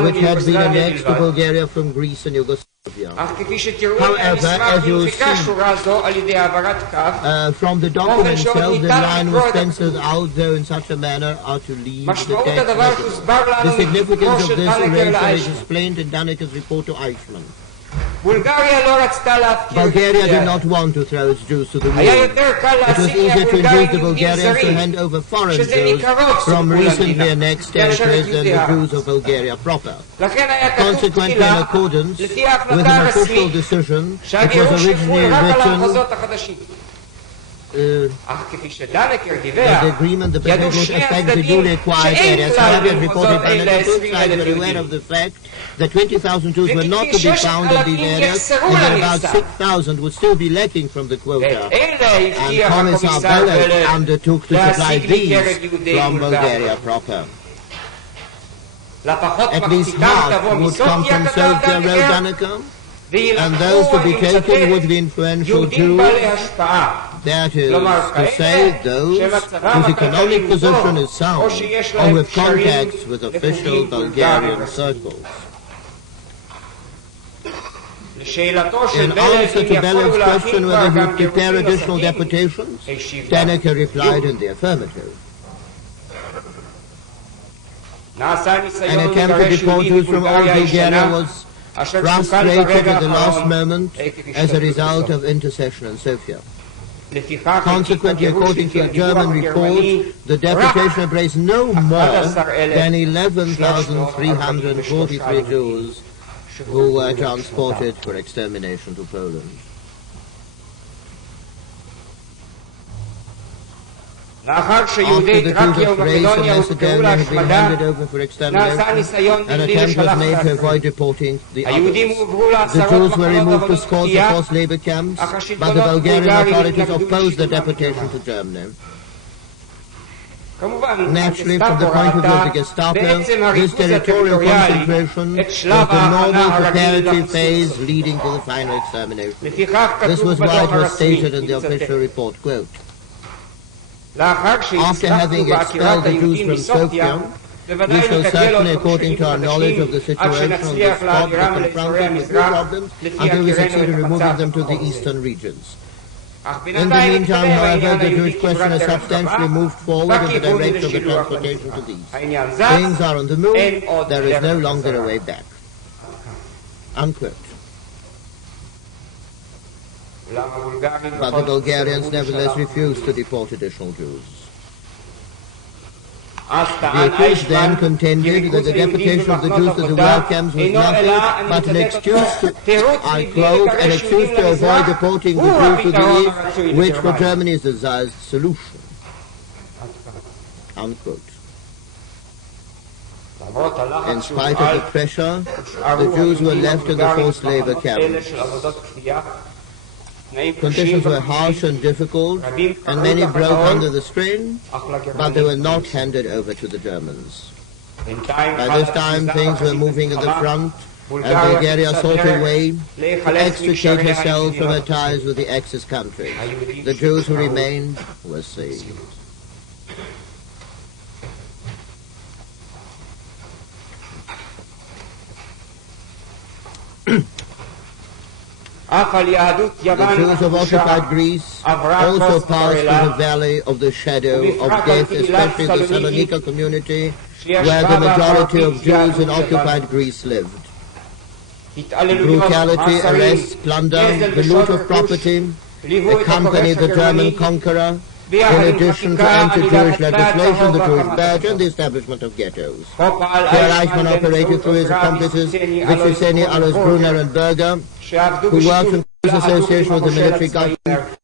which had been annexed to Bulgaria from Greece and Yugoslavia. However, as you see, from the document itself, the line was penciled out there in such a manner as to leave the text. The significance of this erasure is explained in Daneka's report to Aijman. Bulgaria did not want to throw its Jews to the wolves. It was easier to induce the Bulgarians to hand over foreign Jews from recently annexed territories than the Jews of Bulgaria proper. Consequently, in accordance with an official decision, it was originally written the agreement, the paper would affect the duly acquired areas. However, it reported by the both sides were aware of the fact that 20,000 Jews were not to be found in these areas, and that about 6,000 would still be lacking from the quota. And Commissar Bellet undertook to supply these from Bulgaria proper. At least half would come from Sofia, wrote Daneka, and those to be taken would be influential Jews, that is to say, those whose economic position is sound or who have contacts with official Bulgarian circles. In answer to Bellet's question whether he would prepare additional deputations, Daneka replied in the affirmative. An attempt to deport Jews from all Bulgaria was frustrated at the last moment as a result of intercession in Sofia. Consequently, according to a German report, the deputation embraced no more than 11,343 Jews who were transported for extermination to Poland. After the Jews of Thrace and Macedonia had been handed over for extermination, an attempt was made to avoid deporting the others. The Jews were removed to scores of forced labor camps, but the Bulgarian authorities opposed the deportation to Germany. Naturally, from the point of view of the Gestapo, this territorial concentration was the normal preparative phase leading to the final extermination. This was why it was stated in the official report, quote, after having expelled the Jews from Sofia, we shall certainly, according to our knowledge of the situation on the spot, be confronted with new problems until we succeed in removing them to the eastern regions. In the meantime, however, the Jewish question has substantially moved forward in the direction of the transportation to the east. Things are on the move, there is no longer a way back. Unquote. But the Bulgarians nevertheless refused to deport additional Jews. The accused then contended that the deportation of the Jews to the war camps was nothing but an excuse to, I quote, an excuse to avoid deporting the Jews to the east, which for Germany is the desired solution. Unquote. In spite of the pressure, the Jews were left in the forced labor camps. Conditions were harsh and difficult, and many broke under the strain, but they were not handed over to the Germans. By this time, things were moving at the front, and Bulgaria sought a way to extricate herself from her ties with the Axis countries. The Jews who remained were saved. The Jews of occupied Greece also passed through the valley of the shadow of death, especially the Salonika community, where the majority of Jews in occupied Greece lived. Brutality, arrests, plunder, the loot of property accompanied the German conqueror, in addition to anti-Jewish legislation, the Jewish badge, and the establishment of ghettos. Here Aijman operated through his accomplices, Vichyseni, Alois Brunner, and Berger, who worked in close association with the military government.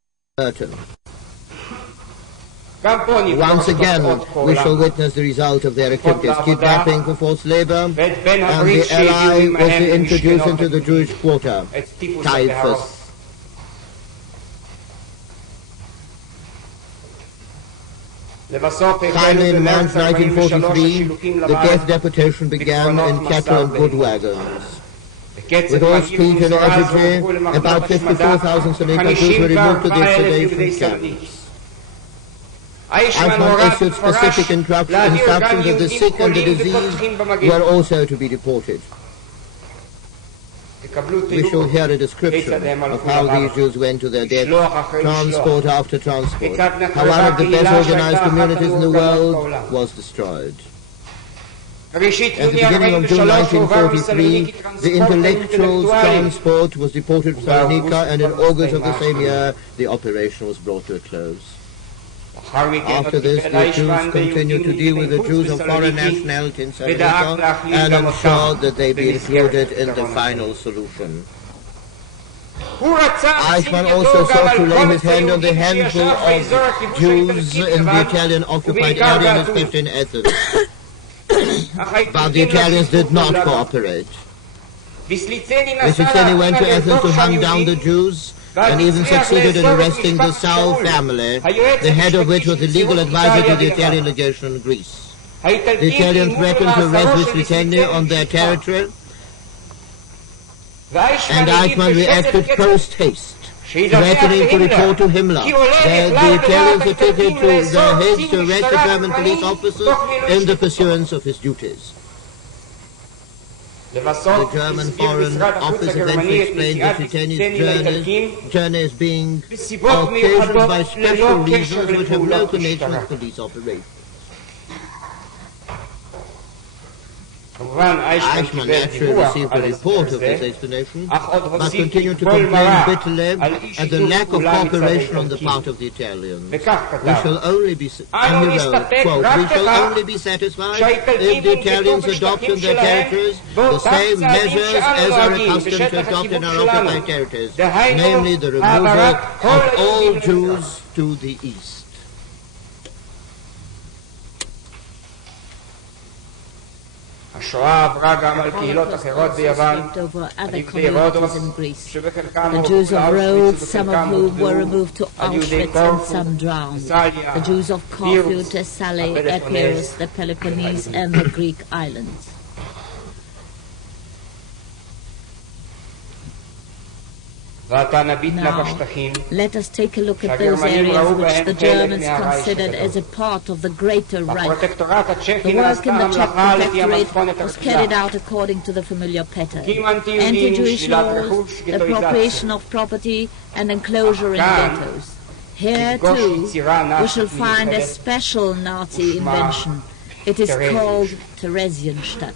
Once again, we shall witness the result of their activities: kidnapping for forced labor, and the ally was introduced into the Jewish quarter, typhus. Finally, in March 1943, the death deportation began in cattle and wood wagons. With all speed and energy, about 54,000 Salonika Jews were removed to the extradition camps. Eichmann issued specific instructions that the sick and the diseased were also to be deported. We shall hear a description of how these Jews went to their death, transport after transport, how one of the best organized communities in the world was destroyed. At the beginning of June 1943, the intellectuals' transport was deported from Salonika, and in August of the same year, the operation was brought to a close. After this, the Jews continued to deal with the Jews of foreign nationality in Salonika and ensured that they be included in the final solution. Eichmann also sought to lay his hand on the handful of Jews in the Italian-occupied area, and especially in Athens. But the Italians did not cooperate. Visliceni went to Athens to hunt down the Jews, and even succeeded in arresting the Sal family, the head of which was the legal advisor to the Italian legation in Greece. The Italians threatened to arrest Visliceni on their territory, and Eichmann reacted post-haste, threatening to report to Himmler that the Italians had taken to their heads to arrest the German police officers in the pursuance of his duties. The German Foreign Office eventually explained that Visliceni's journey as being occasioned by special reasons which have no connection with police operations. Eichmann naturally received a report of this explanation, but continued to complain bitterly at the lack of cooperation on the part of the Italians. We shall only be, and he wrote, quote, "We shall only be satisfied if the Italians adopt in their territories the same measures as are accustomed to adopt in our occupied territories, namely the removal of all Jews to the east." The Jews of Rhodes, some of whom were removed to Auschwitz and some drowned. The Jews of Corfu, Thessaly, Epirus, the Peloponnese and the Greek islands. Now, let us take a look at those areas which the Germans considered as a part of the Greater Reich. The work in the Czech Protectorate was carried out according to the familiar pattern. Anti-Jewish laws, appropriation of property, and enclosure in ghettos. Here, too, we shall find a special Nazi invention. It is called Theresienstadt.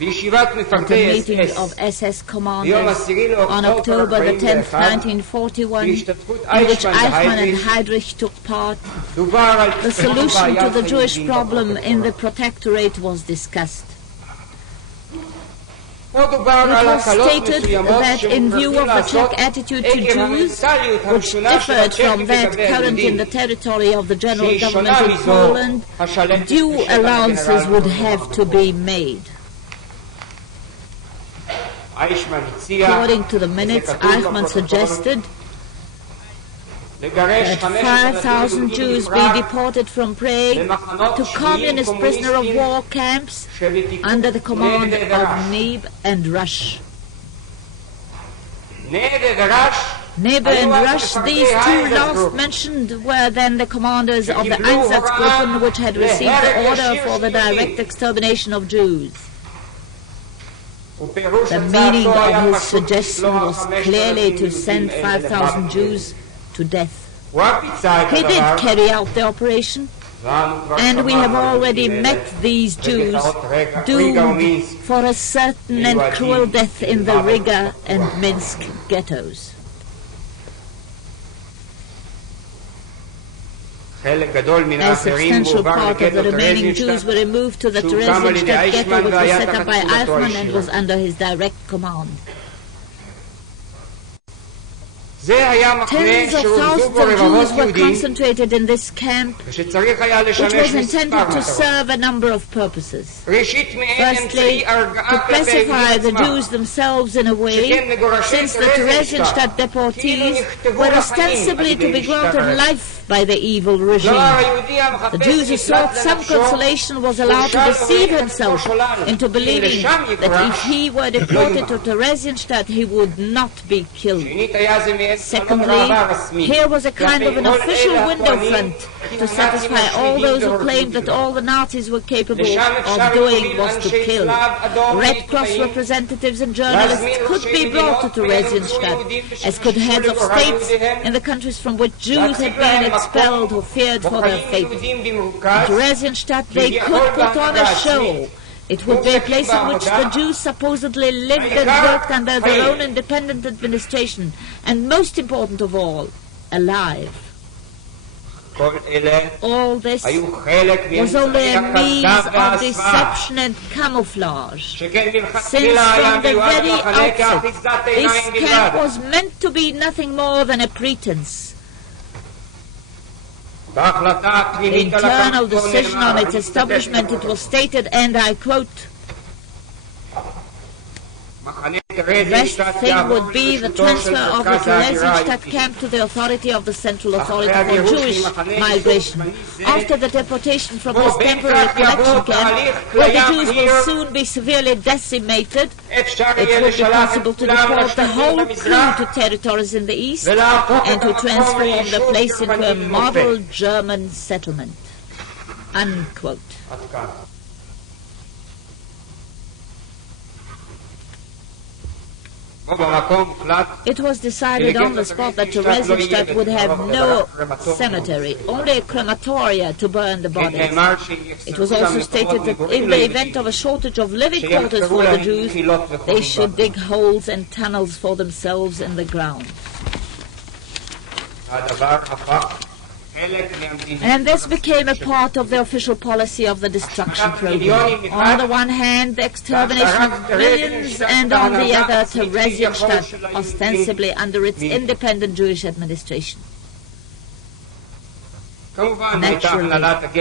At the meeting of SS commanders on October the 10th, 1941, in which Eijkman and Heydrich took part, the solution to the Jewish problem in the Protectorate was discussed. It was stated that in view of the Czech attitude to Jews, which differed from that current in the territory of the general government of Poland, due allowances would have to be made. According to the minutes, Eijkman suggested that 5,000 Jews be deported from Prague to communist prisoner of war camps under the command of Neb and Rush. Nebe and Rush, these two last mentioned, were then the commanders of the Einsatzgruppen which had received the order for the direct extermination of Jews. The meaning of his suggestion was clearly to send 5,000 Jews to death. He did carry out the operation, and we have already met these Jews doomed for a certain and cruel death in the Riga and Minsk ghettos. A substantial part of the remaining Jews were removed to the Theresienstadt ghetto, which was set up by Eijkman and was under his direct command. Tens of thousands of Jews were concentrated in this camp, which was intended to serve a number of purposes. Firstly, to pacify the Jews themselves in a way, since the Theresienstadt deportees were ostensibly to be granted life by the evil regime. The Jews who sought some consolation was allowed to deceive himself into believing that if he were deported to Theresienstadt, he would not be killed. Secondly, here was a kind of an official window front to satisfy all those who claimed that all the Nazis were capable of doing was to kill. Red Cross representatives and journalists could be brought to Theresienstadt, as could heads of states in the countries from which Jews had been expelled who feared for their fate. At Theresienstadt they could put on a show. It would be a place in which the Jews supposedly lived and worked under their own independent administration, and most important of all, alive. All this was only a means of deception and camouflage, since from the very outset this camp was meant to be nothing more than a pretense. The internal decision on its establishment, it was stated, and I quote, "The best thing would be the transfer of the Theresienstadt camp to the authority of the Central Authority for Jewish Migration. After the deportation from this temporary collection camp, where the Jews will soon be severely decimated, it would be possible to deport the whole crew to territories in the east and to transform the place into a model German settlement." Unquote. It was decided on the spot that Theresienstadt would have no cemetery, only a crematoria to burn the bodies. It was also stated that in the event of a shortage of living quarters for the Jews, they should dig holes and tunnels for themselves in the ground. And this became a part of the official policy of the destruction program. On the one hand, the extermination of millions, and on the other, Theresienstadt, ostensibly under its independent Jewish administration. Naturally,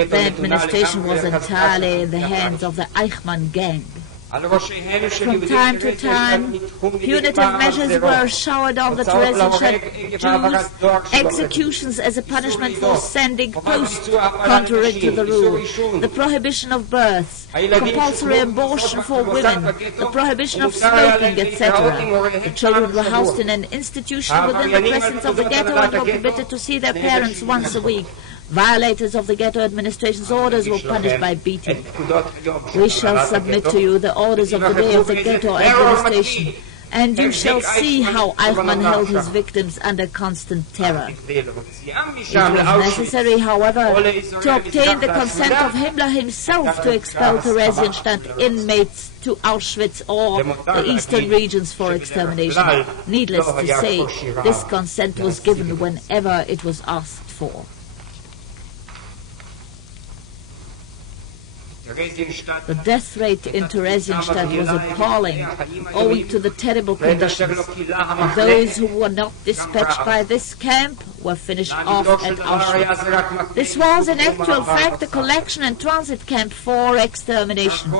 the administration was entirely in the hands of the Aeychmann gang. From time to time, punitive measures were showered on the Theresienstadt Jews, executions as a punishment for sending post contrary to the rule, the prohibition of births, compulsory abortion for women, the prohibition of smoking, etc. The children were housed in an institution within the precincts of the ghetto and were permitted to see their parents once a week. Violators of the ghetto administration's orders were punished by beating. We shall submit to you the orders of the day of the ghetto administration, and you shall see how Aeychmann held his victims under constant terror. It was necessary, however, to obtain the consent of Himmler himself to expel Theresienstadt inmates to Auschwitz or the eastern regions for extermination. Needless to say, this consent was given whenever it was asked for. The death rate in Theresienstadt was appalling, owing to the terrible conditions. Those who were not dispatched by this camp were finished off at Auschwitz. This was in actual fact a collection and transit camp for extermination.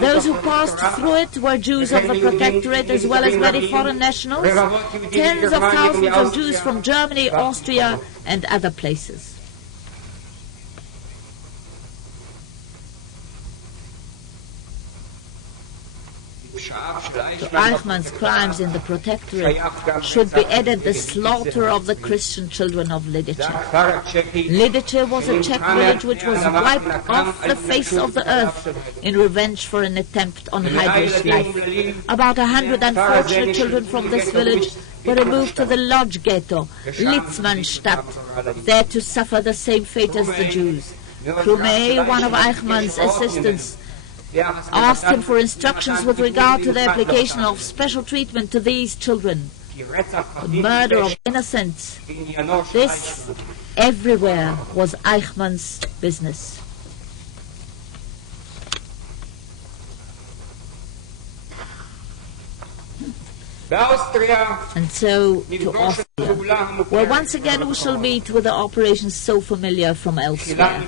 Those who passed through it were Jews of the Protectorate as well as many foreign nationals, tens of thousands of Jews from Germany, Austria and other places. To Aeychmann's crimes in the Protectorate should be added the slaughter of the Christian children of Lidice. Lidice was a Czech village which was wiped off the face of the earth in revenge for an attempt on Heydrich's life. About 100 unfortunate children from this village were removed to the lodge ghetto, Litzmannstadt, there to suffer the same fate as the Jews. Krume, one of Aeychmann's assistants, asked him for instructions with regard to the application of special treatment to these children. The murder of innocents, this everywhere was Aeychmann's business. And so to Austria. Well, once again we shall meet with the operations so familiar from elsewhere.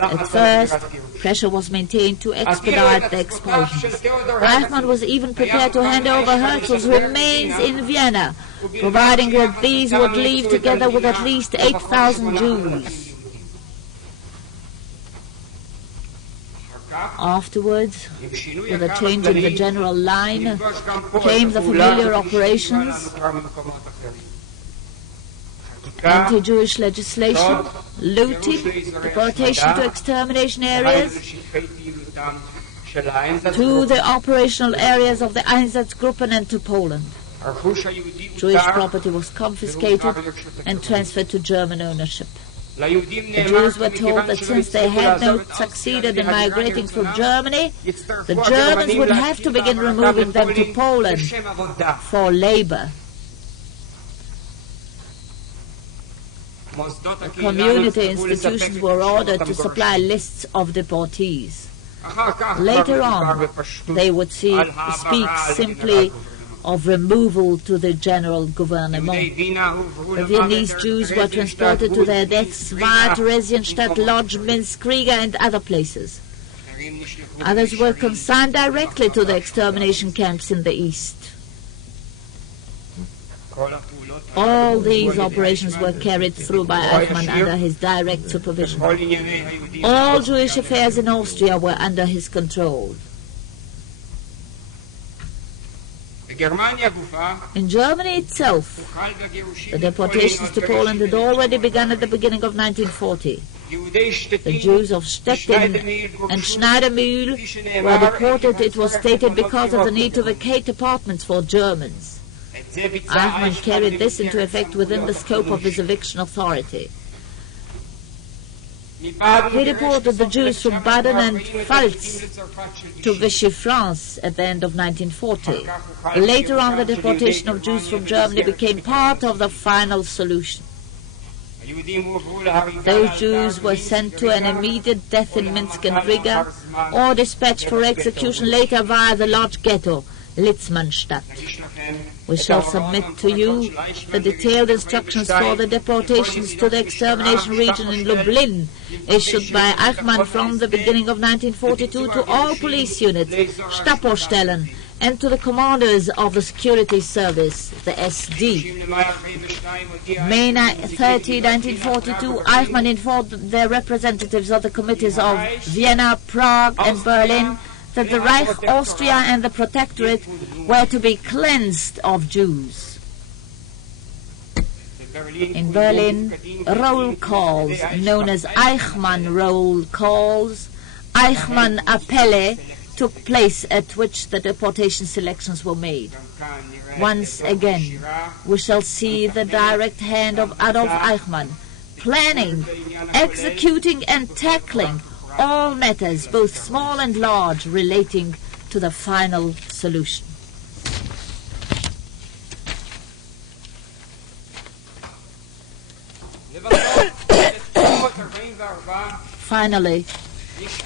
At first, pressure was maintained to expedite the expulsions. Aeyckman was even prepared to hand over Herzl's remains in Vienna, providing that these would leave together with at least 8,000 Jews. Afterwards, with a change in the general line, came the familiar operations, anti-Jewish legislation, looting, deportation to extermination areas, to the operational areas of the Einsatzgruppen and to Poland. Jewish property was confiscated and transferred to German ownership. The Jews were told that since they had not succeeded in migrating from Germany, the Germans would have to begin removing them to Poland for labor. The community institutions were ordered to supply lists of deportees. Later on, they would speak simply of removal to the general gouvernement. The Viennese Jews were transported to their deaths via Theresienstadt, Lodz, Minsk, Riga and other places. Others were consigned directly to the extermination camps in the east. All these operations were carried through by Aeyckman under his direct supervision. All Jewish affairs in Austria were under his control. In Germany itself, the deportations to Poland had already begun at the beginning of 1940. The Jews of Stettin and Schneidermühl were deported, it was stated, because of the need to vacate apartments for Germans. Aeyckman carried this into effect within the scope of his eviction authority. He deported the Jews from Baden and Pfalz to Vichy France at the end of 1940. Later on, the deportation of Jews from Germany became part of the final solution. Those Jews were sent to an immediate death in Minsk and Riga, or dispatched for execution later via the Lodz ghetto, Litzmannstadt. We shall submit to you the detailed instructions for the deportations to the extermination region in Lublin, issued by Aeyckman from the beginning of 1942 to all police units, Stabhofstellen, and to the commanders of the security service, the SD. May 30, 1942, Aeyckman informed the representatives of the committees of Vienna, Prague, and Berlin that the Reich, Austria, and the Protectorate were to be cleansed of Jews. In Berlin, roll calls, known as Aeyckman roll calls, Aeyckman Appelle, took place at which the deportation selections were made. Once again, we shall see the direct hand of Adolf Aeyckman, planning, executing, and tackling all matters, both small and large, relating to the final solution. Finally,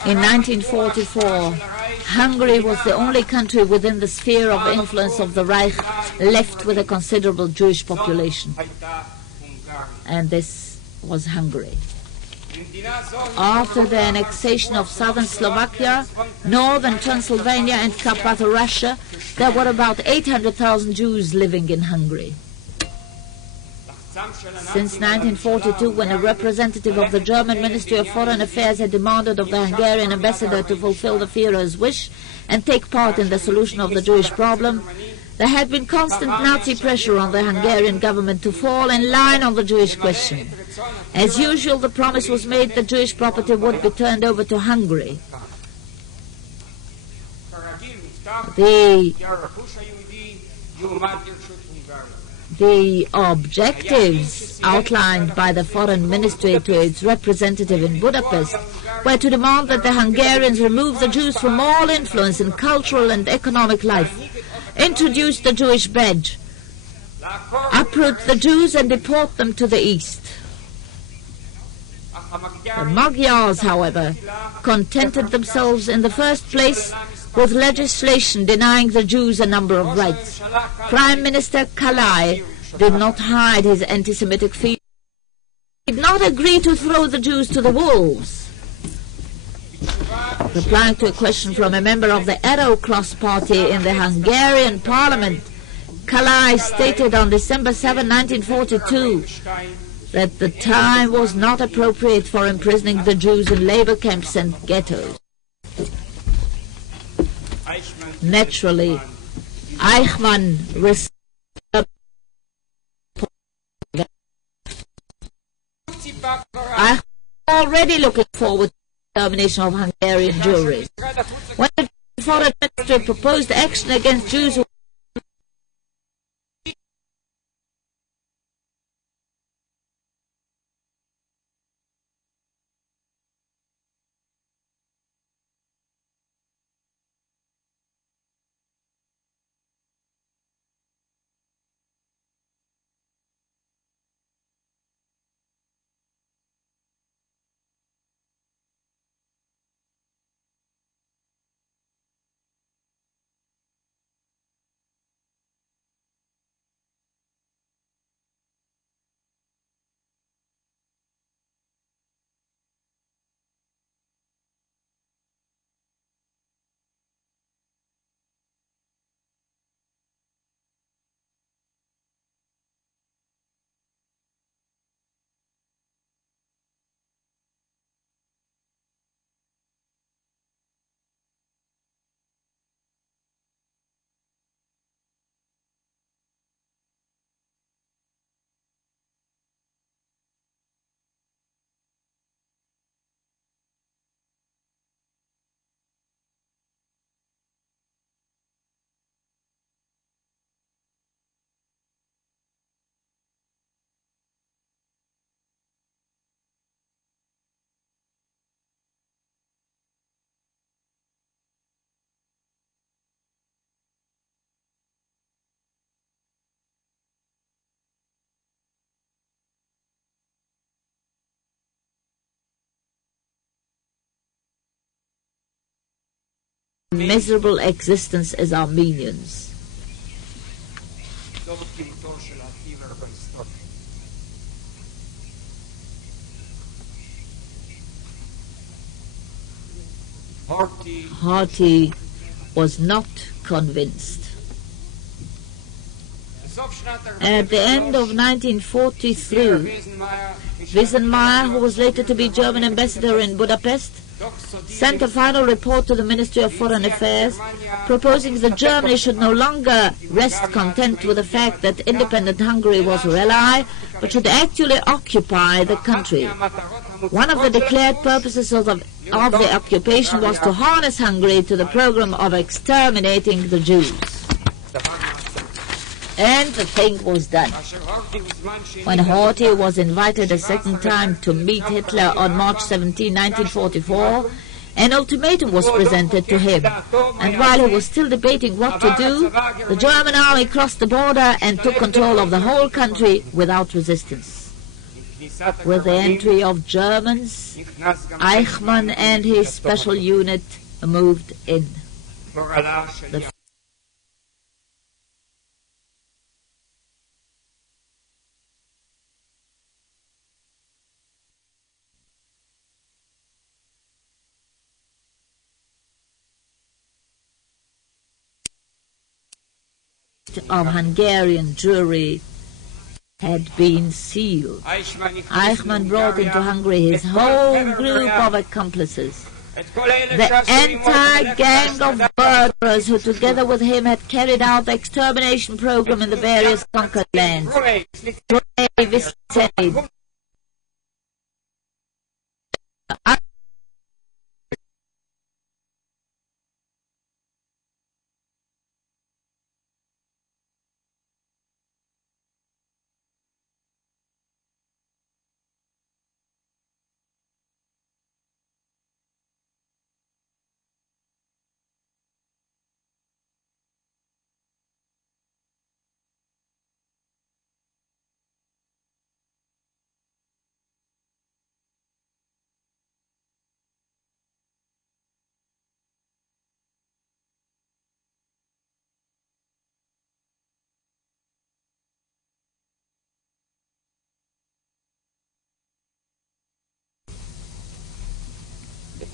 in 1944, Hungary was the only country within the sphere of influence of the Reich left with a considerable Jewish population. And this was Hungary. After the annexation of southern Slovakia, northern Transylvania and Carpatho Russia, there were about 800,000 Jews living in Hungary. Since 1942, when a representative of the German Ministry of Foreign Affairs had demanded of the Hungarian ambassador to fulfill the Führer's wish and take part in the solution of the Jewish problem, there had been constant Nazi pressure on the Hungarian government to fall in line on the Jewish question. As usual, the promise was made that Jewish property would be turned over to Hungary. The objectives outlined by the Foreign Ministry to its representative in Budapest were to demand that the Hungarians remove the Jews from all influence in cultural and economic life, introduce the Jewish badge, uproot the Jews and deport them to the east. The Magyars, however, contented themselves in the first place with legislation denying the Jews a number of rights. Prime Minister Kalai did not hide his anti-Semitic feelings. He did not agree to throw the Jews to the wolves. Replying to a question from a member of the Arrow Cross party in the Hungarian parliament, Kalai stated on December 7, 1942, that the time was not appropriate for imprisoning the Jews in labor camps and ghettos. Naturally, Eijkman I'm already looking forward to the termination of Hungarian Jewry. When the foreign ministry proposed action against Jews who miserable existence as Armenians. Harty was not convinced. At the end of 1943, Wiesenmeier, who was later to be German ambassador in Budapest, sent a final report to the Ministry of Foreign Affairs, proposing that Germany should no longer rest content with the fact that independent Hungary was her ally, but should actually occupy the country. One of the declared purposes of the occupation was to harness Hungary to the program of exterminating the Jews. And the thing was done. When Harty was invited a second time to meet Hitler on March 17, 1944, an ultimatum was presented to him. And while he was still debating what to do, the German army crossed the border and took control of the whole country without resistance. With the entry of Germans, Eijkman and his special unit moved in. The of Hungarian Jewry had been sealed. Eijkman brought into Hungary his whole group of accomplices. The entire gang of murderers who together with him had carried out the extermination program in the various conquered lands.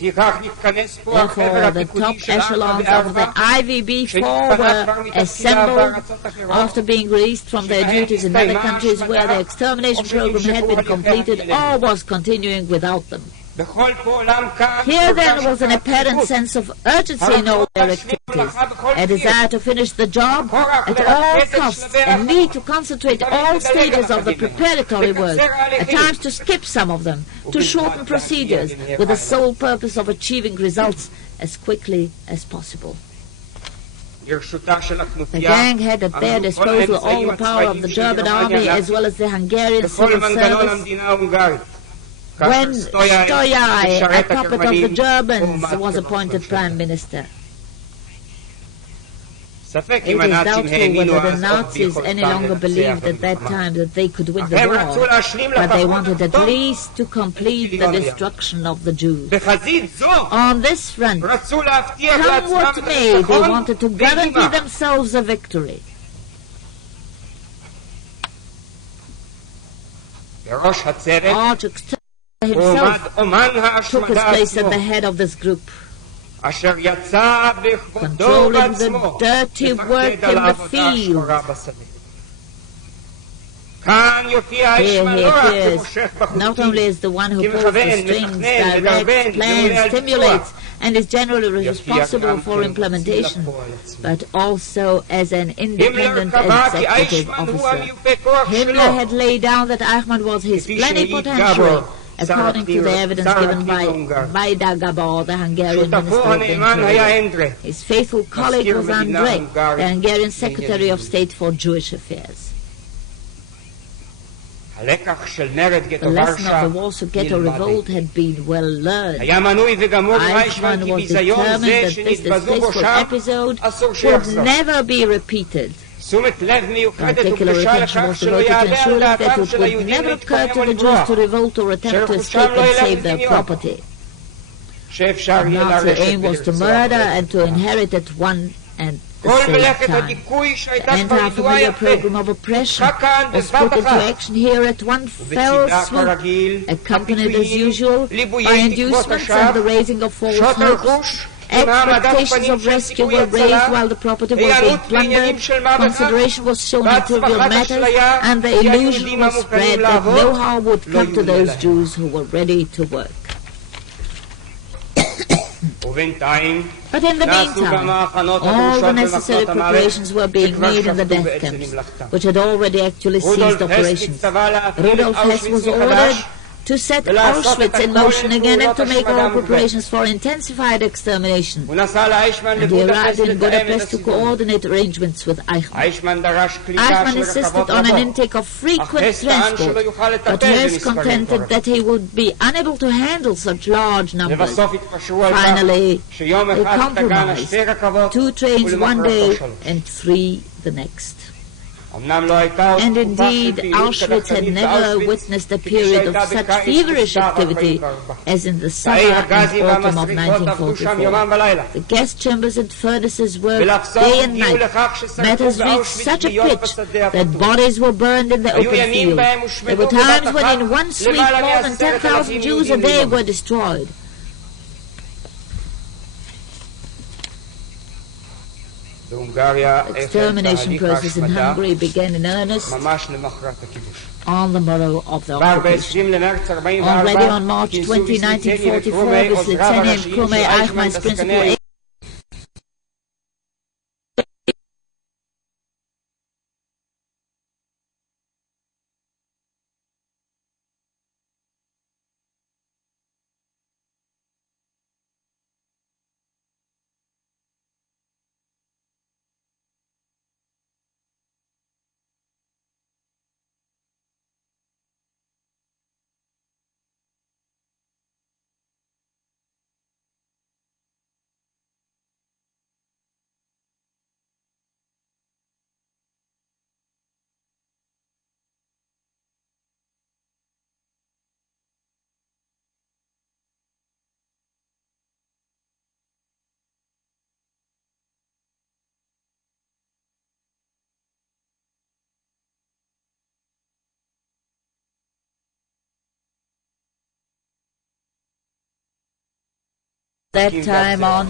Therefore, the top echelons of the IVB4 were assembled after being released from their duties in other countries where the extermination program had been completed or was continuing without them. Here then was an apparent sense of urgency in all their activities, a desire to finish the job at all costs, and need to concentrate all stages of the preparatory work, at times to skip some of them, to shorten procedures, with the sole purpose of achieving results as quickly as possible. The gang had at their disposal all the power of the German army as well as the Hungarian civil service. When Stoyai, a puppet of the Germans, was appointed Prime Minister. It is doubtful whether the Nazis any longer believed at that time that they could win the war, but they wanted at least to complete the destruction of the Jews. On this front, come what may, they wanted to guarantee themselves a victory. Arch himself took his place at the head of this group, controlling the dirty work in the field. Here he appears, not only as the one who pulls the strings, directs, plans, stimulates, and is generally responsible for implementation, but also as an independent executive officer. Himmler had laid down that Eijkman was his plenipotentiary, according to the evidence given by Vajda Gabor, the Hungarian Minister of the Interior. His faithful colleague was Andrei, the Hungarian Secretary of State for Jewish Affairs. The lesson of the Warsaw Ghetto Revolt had been well learned. Eijkman was determined that this disgraceful episode would never be repeated. Particular attention was devoted to ensuring that it would never occur to the Jews to revolt or attempt to escape and save their property. The Nazi aim was to murder and to inherit at one and the same time. The anti-familiar program of oppression was put into action here at one fell swoop, accompanied as usual by inducements and the raising of false hopes. Expectations of rescue were raised while the property was being plundered, consideration was shown in trivial matters, and the illusion was spread that no harm would come to those Jews who were ready to work. But in the meantime, all the necessary preparations were being made in the death camps, which had already actually ceased operations. Rudolf Hess was ordered to set Auschwitz in motion again and to make all preparations for intensified extermination. And he arrived in Budapest to coordinate arrangements with Eijkman. Eijkman insisted on an intake of frequent transport, but Hess contended that he would be unable to handle such large numbers. Finally, they compromised: 2 trains one day and 3 the next. And indeed, Auschwitz had never witnessed a period of such feverish activity as in the summer and autumn of 1944. The gas chambers and furnaces worked day and night. Matters reached such a pitch that bodies were burned in the open field. There were times when in one sweep more than 10,000 Jews a day were destroyed. The extermination process in Hungary began in earnest on the morrow of the occupation. Already on March 20, 1944, with Lieutenant Krumme Eijkman's principal that time on,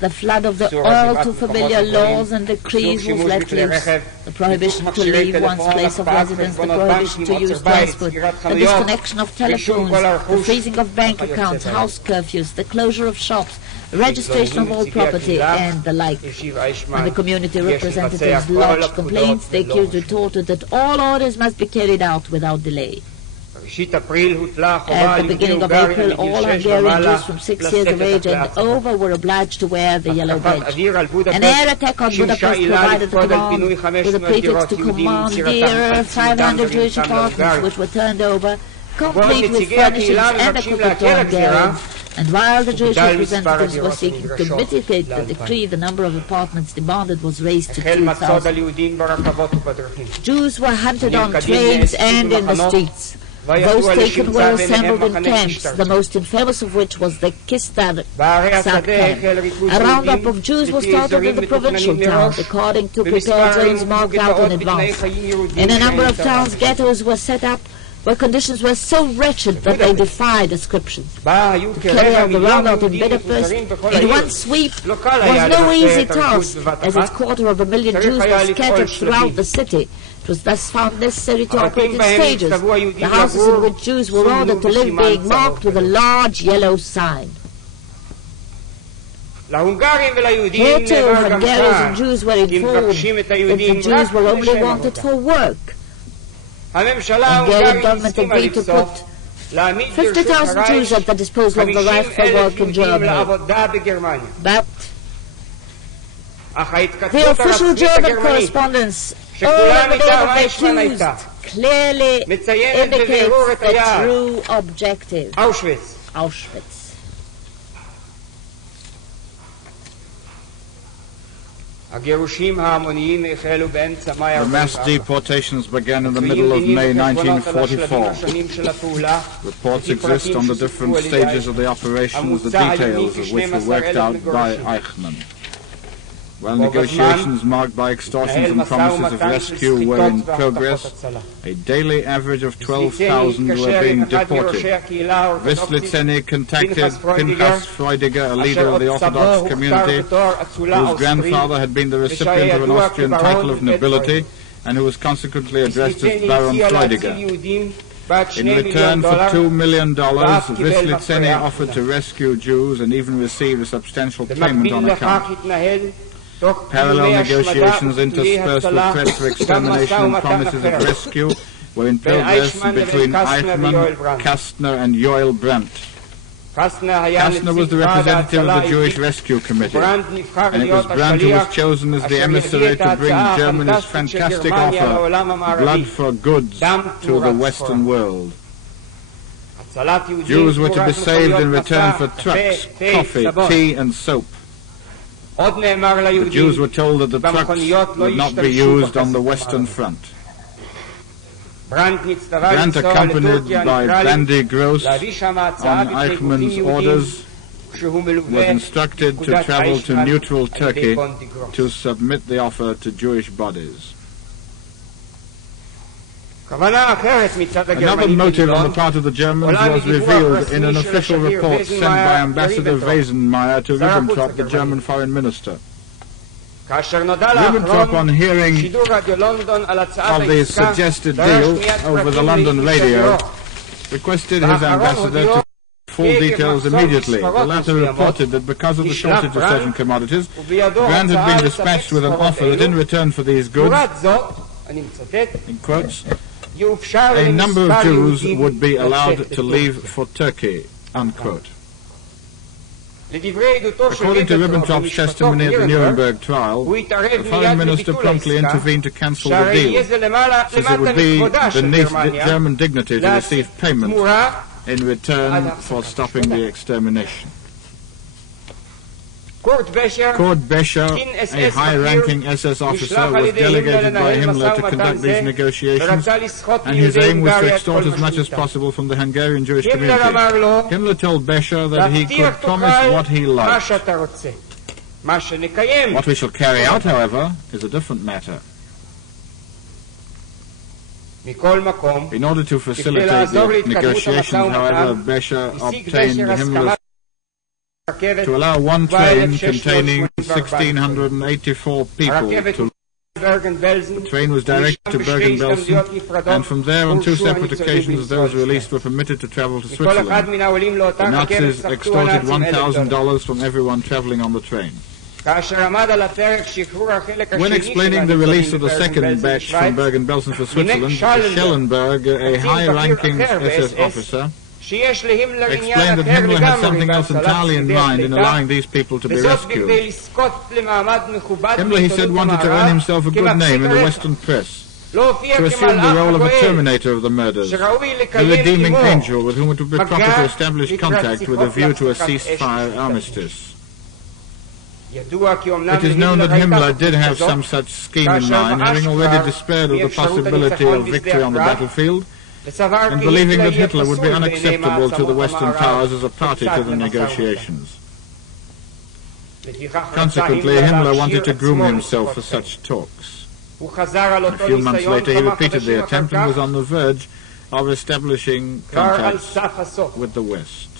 the flood of the all too familiar laws and decrees was let loose. The prohibition to leave one's place of residence, the prohibition to use transport, the disconnection of telephones, the freezing of bank accounts, house curfews, the closure of shops, the registration of all property, and the like. When the community representatives lodged complaints, the accused retorted that all orders must be carried out without delay. At the beginning of April, all Hungarian Jews from 6 years of age and over were obliged to wear the yellow badge. An air attack on Budapest provided the command with a pretext to commandeer 500 Jewish apartments which were turned over, complete with furnishings and equipment to Hungarians. And while the Jewish representatives were seeking to mitigate the decree, the number of apartments demanded was raised to 2,000. Jews were hunted on trains and in the streets. Those taken were assembled in camps, the most infamous of which was the Kistar camp. A roundup of Jews was started in the provincial towns, according to prepared zones marked out in advance. In a number of towns, ghettos were set up where conditions were so wretched that they defy description. To carry out the roundup in Budapest in one sweep was no easy task, as its 250,000 Jews were scattered throughout the city. It was thus found necessary to operate in stages, the houses in which Jews were ordered to live being marked with a large yellow sign. Here too, Hungarians and Jews were informed that the Jews were only wanted for work. The Hungarian government agreed to put 50,000 Jews at the disposal of the Reich for work in Germany. But the official German correspondence all the accused clearly indicates the true objective. Auschwitz. The mass deportations began in the middle of May 1944. Reports exist on the different stages of the operations, the details of which were worked out by Eijkman. While negotiations marked by extortions and promises of rescue were in progress, a daily average of 12,000 were being deported. Wislitzenny contacted Pinchas Freudiger, a leader of the Orthodox community, whose grandfather had been the recipient of an Austrian title of nobility, and who was consequently addressed as Baron Freudiger. In return for $2 million, Wislitzenny offered to rescue Jews and even receive a substantial payment on account. Parallel negotiations interspersed with threats of extermination and promises of rescue were in progress between Eijkman, Kastner and Joel Brandt. Kastner was the representative of the Jewish Rescue Committee, and it was Brandt who was chosen as the emissary to bring Germany's fantastic offer, blood for goods, to the Western world. Jews were to be saved in return for trucks, coffee, tea and soap. The Jews were told that the trucks would not be used on the Western Front. Brandt, accompanied by Bandy Gross on Eichmann's orders, was instructed to travel to neutral Turkey to submit the offer to Jewish bodies. Another motive on the part of the Germans was revealed in an official report sent by Ambassador Weisenmeyer to Ribbentrop, the German foreign minister. Ribbentrop, on hearing of the suggested deal over the London radio, requested his ambassador to full details immediately. The latter reported that because of the shortage of certain commodities, Brandt had been dispatched with an offer that in return for these goods, in quotes, a number of Jews would be allowed to leave for Turkey, unquote. According to Ribbentrop's testimony at the Nuremberg trial, the foreign minister promptly intervened to cancel the deal, since it would be beneath German dignity to receive payment in return for stopping the extermination. Kurt Becher, a high-ranking SS officer, was delegated by Himmler to conduct these negotiations, and his aim was to extort as much as possible from the Hungarian Jewish community. Himmler told Becher that he could promise what he liked. What we shall carry out, however, is a different matter. In order to facilitate the negotiations, however, Becher obtained Himmler's to allow one train containing 1,684 people to the train was directed to Bergen-Belsen, and from there on two separate occasions those released were permitted to travel to Switzerland. The Nazis extorted $1,000 from everyone traveling on the train. When explaining the release of the second batch from Bergen-Belsen for Switzerland, Schellenberg, a high-ranking SS officer, explained that Himmler had something else entirely in mind in allowing these people to be rescued. Himmler, he said, wanted to earn himself a good name in the Western press, to assume the role of a terminator of the murders, a redeeming angel with whom it would be proper to establish contact with a view to a ceasefire armistice. It is known that Himmler did have some such scheme in mind, having already despaired of the possibility of victory on the battlefield, and believing that Hitler would be unacceptable to the Western powers as a party to the negotiations. Consequently, Himmler wanted to groom himself for such talks. A few months later, he repeated the attempt and was on the verge of establishing contacts with the West.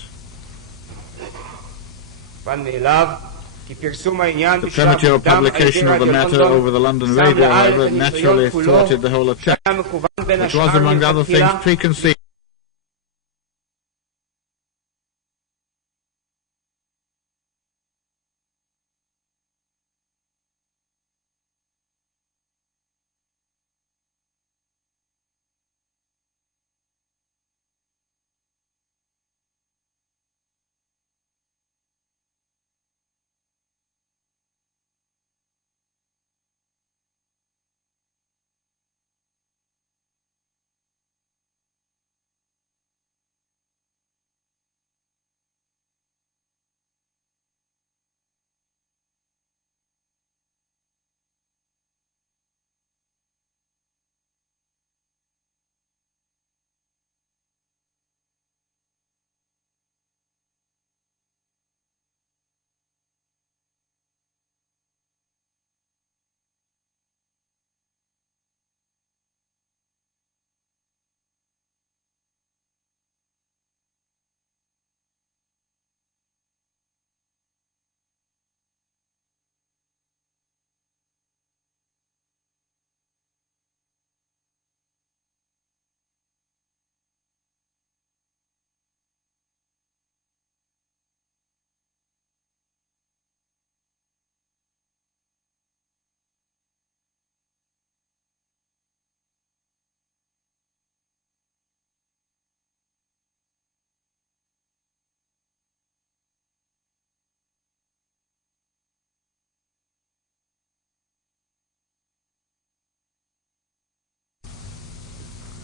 The premature publication of the matter over the London radio, however, naturally thwarted the whole attempt, which was, among other things, preconceived.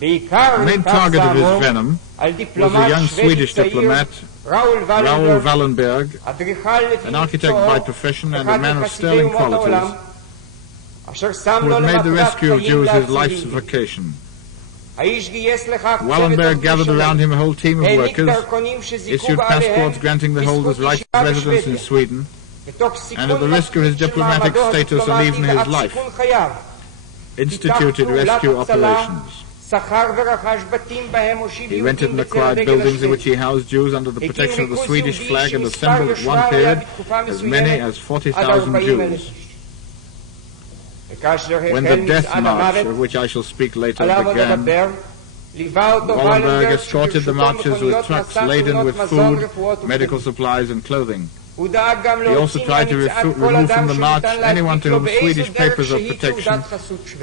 The main target of his venom was a young Swedish diplomat, Raoul Wallenberg, an architect by profession and a man of sterling qualities, who had made the rescue of Jews his life's vocation. Wallenberg gathered around him a whole team of workers, issued passports granting the holders right to residence in Sweden, and at the risk of his diplomatic status and even his life, instituted rescue operations. He rented and acquired buildings in which he housed Jews under the protection of the Swedish flag and assembled at one period as many as 40,000 Jews. When the death march, of which I shall speak later, began, Wallenberg escorted the marchers with trucks laden with food, medical supplies and clothing. He also tried to remove from the march anyone to whom Swedish papers of protection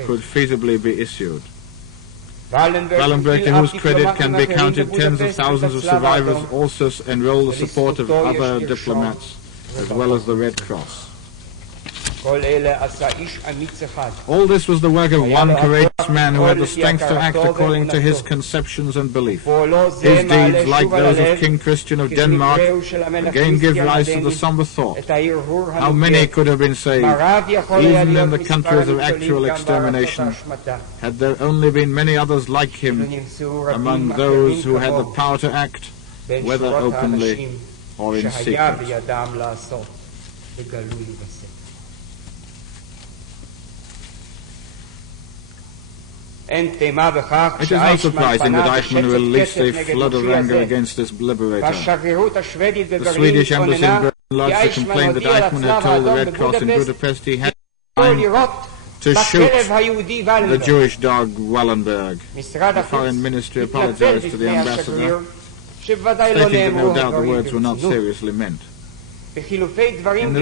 could feasibly be issued. Wallenberg, to whose credit can be counted tens of thousands of survivors, also enrolled the support of other diplomats, as well as the Red Cross. All this was the work of one courageous man who had the strength to act according to his conceptions and belief. His deeds, like those of King Christian of Denmark, again give rise to the somber thought: how many could have been saved, even in the countries of actual extermination, had there only been many others like him among those who had the power to act, whether openly or in secret. It is not surprising that Eichmann released a flood of anger against this liberator. The Swedish embassy in Berlin lodged a complaint that Eichmann had told the Red Cross in Budapest he had time to shoot the Jewish dog Wallenberg. The foreign ministry apologized to the ambassador, stating that no doubt the words were not seriously meant. In the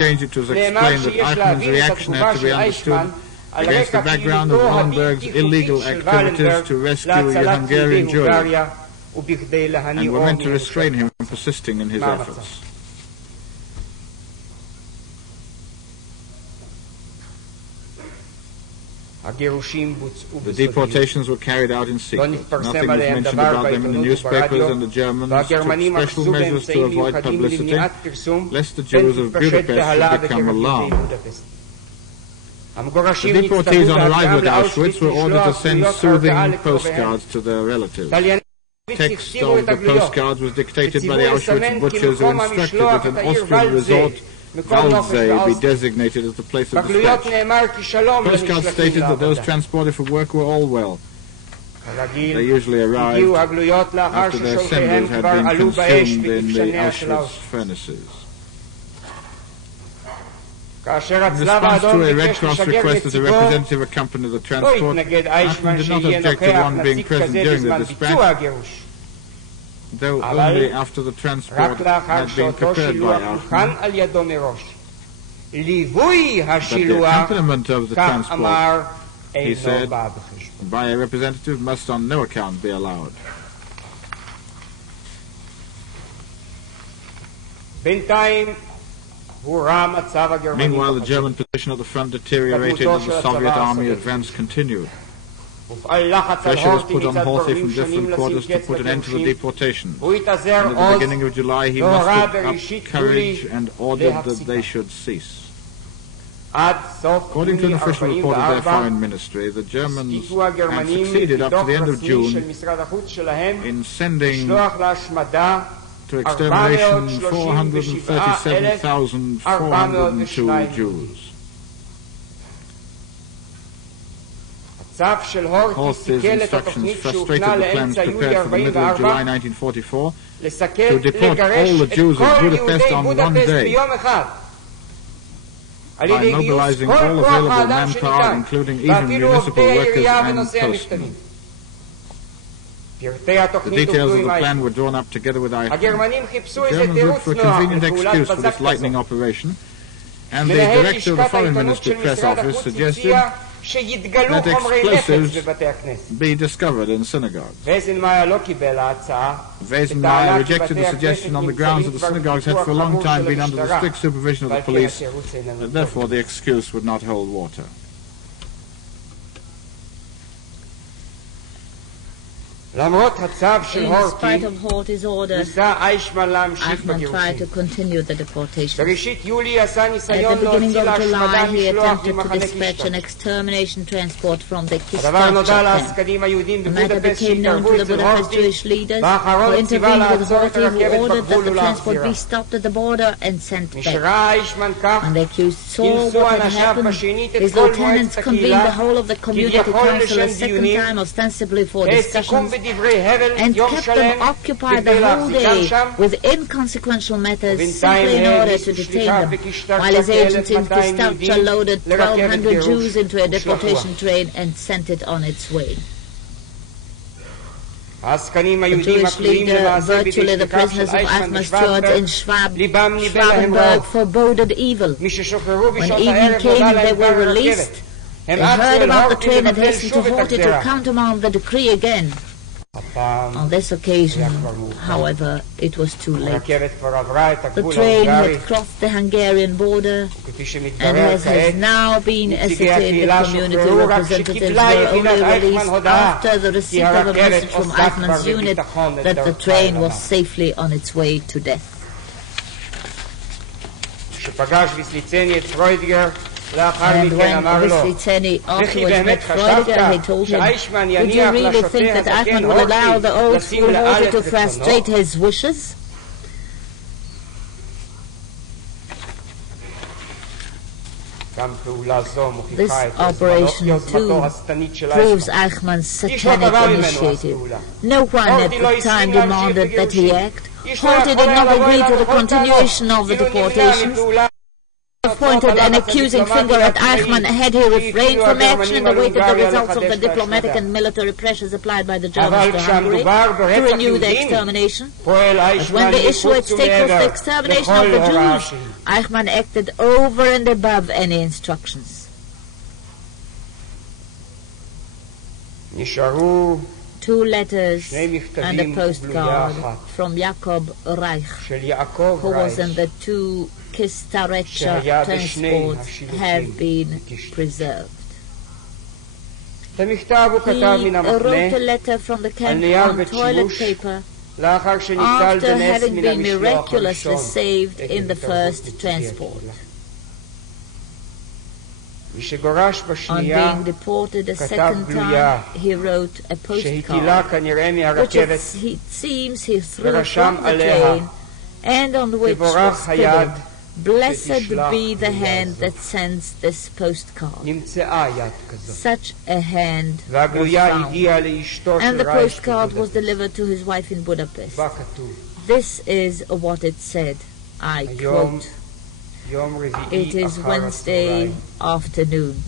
exchange it was explained that Eichmann's reaction had to be understood against the background of Wallenberg's illegal activities to rescue the Hungarian Jewry, and were meant to restrain him from persisting in his efforts. The deportations were carried out in secret. Nothing was mentioned about them in the newspapers, and the Germans took special measures to avoid publicity, lest the Jews of Budapest should become alarmed. The deportees on arrival at Auschwitz were ordered to send soothing postcards to their relatives. The text of the postcards was dictated by the Auschwitz butchers, who instructed that an Austrian resort, Waldsee, be designated as the place of dispatch. Postcards stated that those transported for work were all well. They usually arrived after their cinders had been consumed in the Auschwitz furnaces. In response to a Red Cross request that a representative accompany the transport, Eichmann did not object to one being present during the dispatch, though only after the transport had been prepared by Eichmann. But the accompaniment of the transport, he said, by a representative must on no account be allowed. Meanwhile, the German position at the front deteriorated and the Soviet army advance continued. Pressure was put on Horthy from different quarters to put an end to the deportations. And at the beginning of July, he mustered up courage and ordered that they should cease. According to an official report of their foreign ministry, the Germans had succeeded up to the end of June in sending to extermination 437,402 Jews. Horthy's instructions frustrated the plans prepared for the middle of July 1944 to deport all the Jews of Budapest on one day by mobilizing all available manpower, including even municipal workers and postmen. The details of the plan were drawn up together with Eichmann. The Germans looked for a convenient excuse for this lightning operation, and the director of the Foreign Ministry press office suggested that explosives be discovered in synagogues. Weisenmayer rejected the suggestion on the grounds that the synagogues had for a long time been under the strict supervision of the police, and therefore the excuse would not hold water. In spite of Horthy's order, Eichmann tried to continue the deportation. At the beginning of July, he attempted to dispatch an extermination transport from the Kistarcha camp. The matter became known to the Budapest Jewish leaders, who intervened with Horthy, who ordered that the transport be stopped at the border and sent back. When the accused saw what had happened, his lieutenants convened the whole of the community council a second time, ostensibly for discussions, and kept them occupied the whole day with inconsequential matters simply in order to detain them, while his agents in Kistarcha loaded 1,200 Jews into a deportation train and sent it on its way. The Jewish leader, virtually the prisoners of Eichmann's church in Schwabenberg, foreboded evil. When evening came and they were released, they heard about the train and hastened to Horthy to countermand the decree again. On this occasion, however, it was too late. The train had crossed the Hungarian border, and as has now been ascertained, the community representatives were only released after the receipt of a message from Eichmann's unit that the train was safely on its way to death. And when Wislitzeni afterwards met Freudiger, he told him, "Would you really think that Eichmann would allow the old fool Horthy to frustrate his wishes?" This operation, too, proves Eichmann's satanic initiative. No one at the time demanded that he act. Horthy did not agree to the continuation of the deportations. Pointed an accusing finger at Aichmen had he refrained from action and awaited the results of the diplomatic and military pressures applied by the Germans to Hungary to renew the extermination. But when the issue at stake was the extermination of the Jews, Aichmen acted over and above any instructions. Two letters and a postcard from Jacob Reich, who was in the two Kistarecha transports, have been preserved. He wrote a letter from the camp on toilet paper after having been miraculously saved in the first transport. On being deported a second time, he wrote a postcard, which it seems he threw from the train, and on which was scribbled, "Blessed be the hand that sends this postcard." Such a hand was found, and the postcard was delivered to his wife in Budapest. This is what it said, I quote, "It is Wednesday afternoon.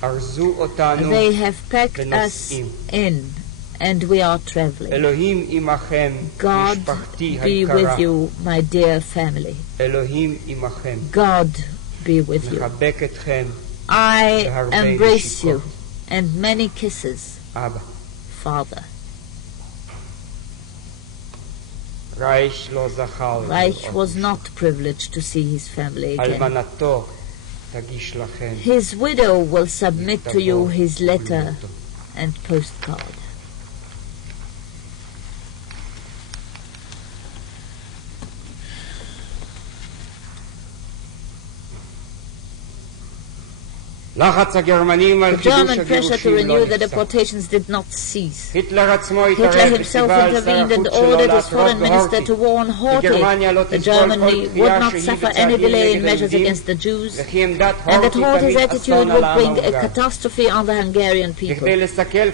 They have packed us in, and we are traveling. God be with you, my dear family. God be with you. I embrace you, and many kisses, Father." Reich was not privileged to see his family again. His widow will submit to you his letter and postcard. The German pressure to renew the deportations did not cease. Hitler himself intervened and ordered his foreign minister to warn Horthy that Germany would not suffer any delay in measures against the Jews, and that Horthy's attitude would bring a catastrophe on the Hungarian people. To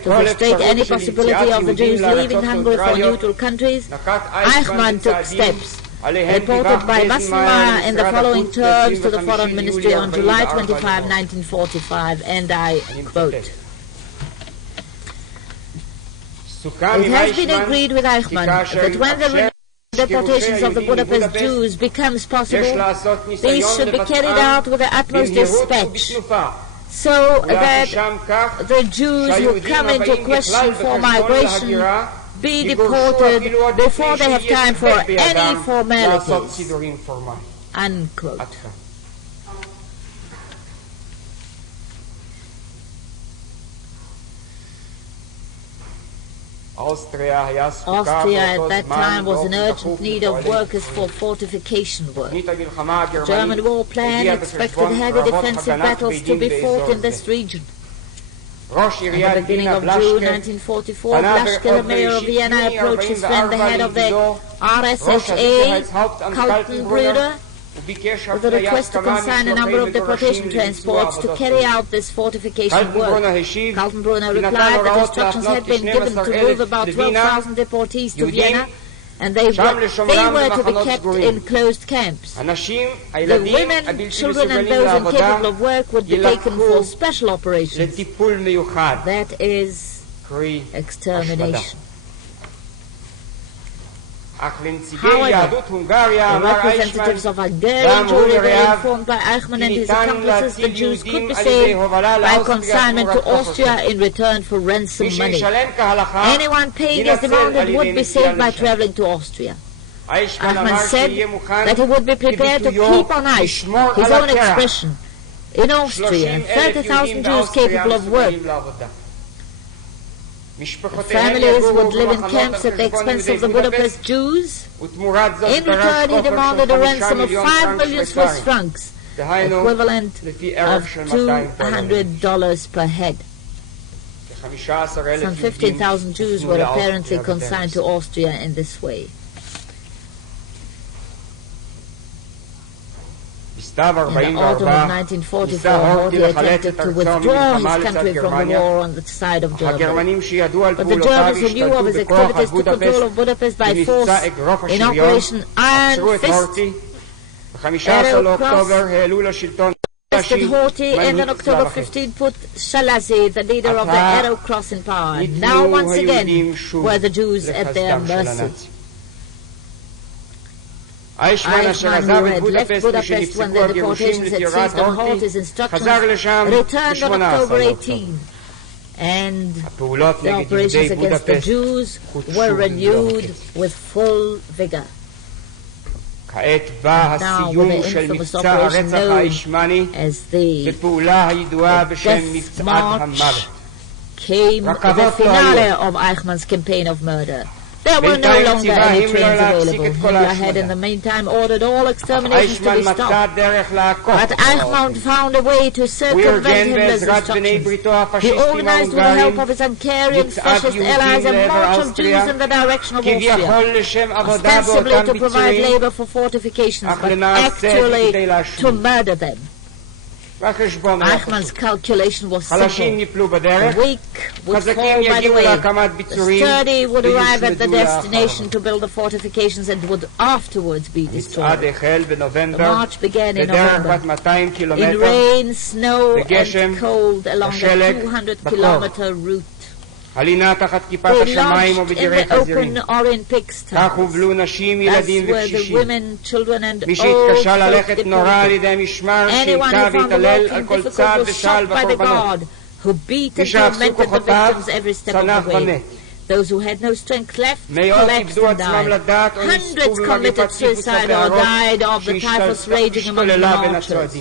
frustrate any possibility of the Jews leaving Hungary for neutral countries, Aichmen took steps, reported by Wassenaar in the following terms to the Foreign Ministry on July 25, 1945, and I quote, "It has been agreed with Aichmen that when the deportations of the Budapest Jews becomes possible, these should be carried out with the utmost dispatch, so that the Jews who come into question for migration be deported before they have time for any formalities." Unquote. Austria at that time was in urgent need of workers for fortification work. The German war plan expected heavy defensive battles to be fought in this region. At the beginning of June 1944, Blaschke, the mayor of Vienna, approached his friend, the head of the RSHA, Kaltenbrüder, with a request to consign a number of deportation transports to carry out this fortification work. Kaltenbrüder replied that instructions had been given to move about 12,000 deportees to Vienna, and they were to be kept in closed camps. The women, children, and those incapable of work would be taken for special operations. That is extermination. However, the representatives of Hungarian Jewry were informed by Aichmen and his accomplices the Jews could be saved by consignment to Austria in return for ransom money. Anyone paying as demanded would be saved by traveling to Austria. Aichmen said that he would be prepared to keep on ice, his own expression, in Austria, 30,000 Jews capable of work. The families would live in camps at the expense of the Budapest Jews. In return, he demanded a ransom of 5 million Swiss francs, equivalent of $200 per head. Some 15,000 Jews were apparently consigned to Austria in this way. autumn of 1944, Horthy attempted to withdraw his country from the war on the side of Germany. But the Germans, who knew of his activities, took control of Budapest by force in Operation Iron Fist. Arrested Horthy, and on October 15 put Shalazi, the leader of the Arrow Cross, in power. Now once again were the Jews at their mercy. Aייכman, who had left Budapest when the deportations had ceased on Horthy's instructions, returned on October 18, and the operations against the Jews were renewed with full vigor. Now, with the infamous operation known as the Death March, came the finale of Aייchman's campaign of murder. There were no longer any trains available. Hitler had in the meantime ordered all exterminations to be stopped. But Aייchman found a way to circumvent Hitler's instructions. He organized with the help of his Hungarian fascist allies a march of Jews in the direction of Austria, ostensibly to provide labor for fortifications, but actually to murder them. Aייchman's calculation was simple. The weak would fall by the way. The sturdy would arrive at the destination to build the fortifications and would afterwards be destroyed. The march began in November, in rain, snow, and cold along the 200-kilometer route. They lodged in the open or in pigsties. Thus were the women, children, and old folk deported. Anyone who found the walking difficult was shot by the guard, who beat and tormented the victims every step of the way. Those who had no strength left collapsed and died. Hundreds committed suicide or died of the typhus raging among the marchers.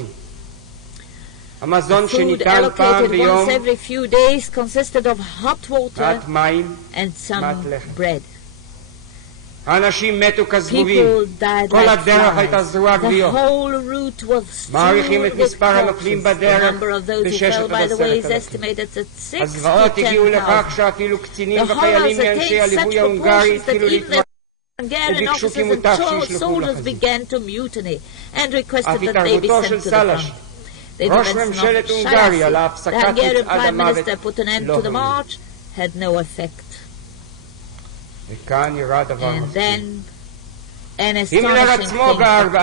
The food allocated once every few days consisted of hot water and some bread. People died like flies. The whole route was strewn with corpses. The number of those who fell by the way is estimated at 6 to 10,000. The horrors attained such proportions that even the Hungarian officers and soldiers began to mutiny and requested that they be sent to the front. The defense of Shalazi, the Hungarian Prime Minister, put an end to the march, had no effect. And then an astonishing thing occurred.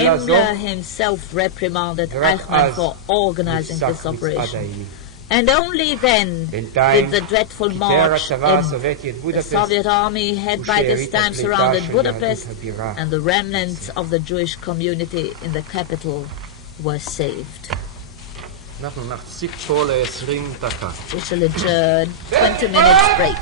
Himmler himself reprimanded Aייchman for organizing this operation. And only then did the dreadful march end. The Soviet army had by this time surrounded Budapest, and the remnants of the Jewish community in the capital were saved. We shall adjourn 20 minutes break.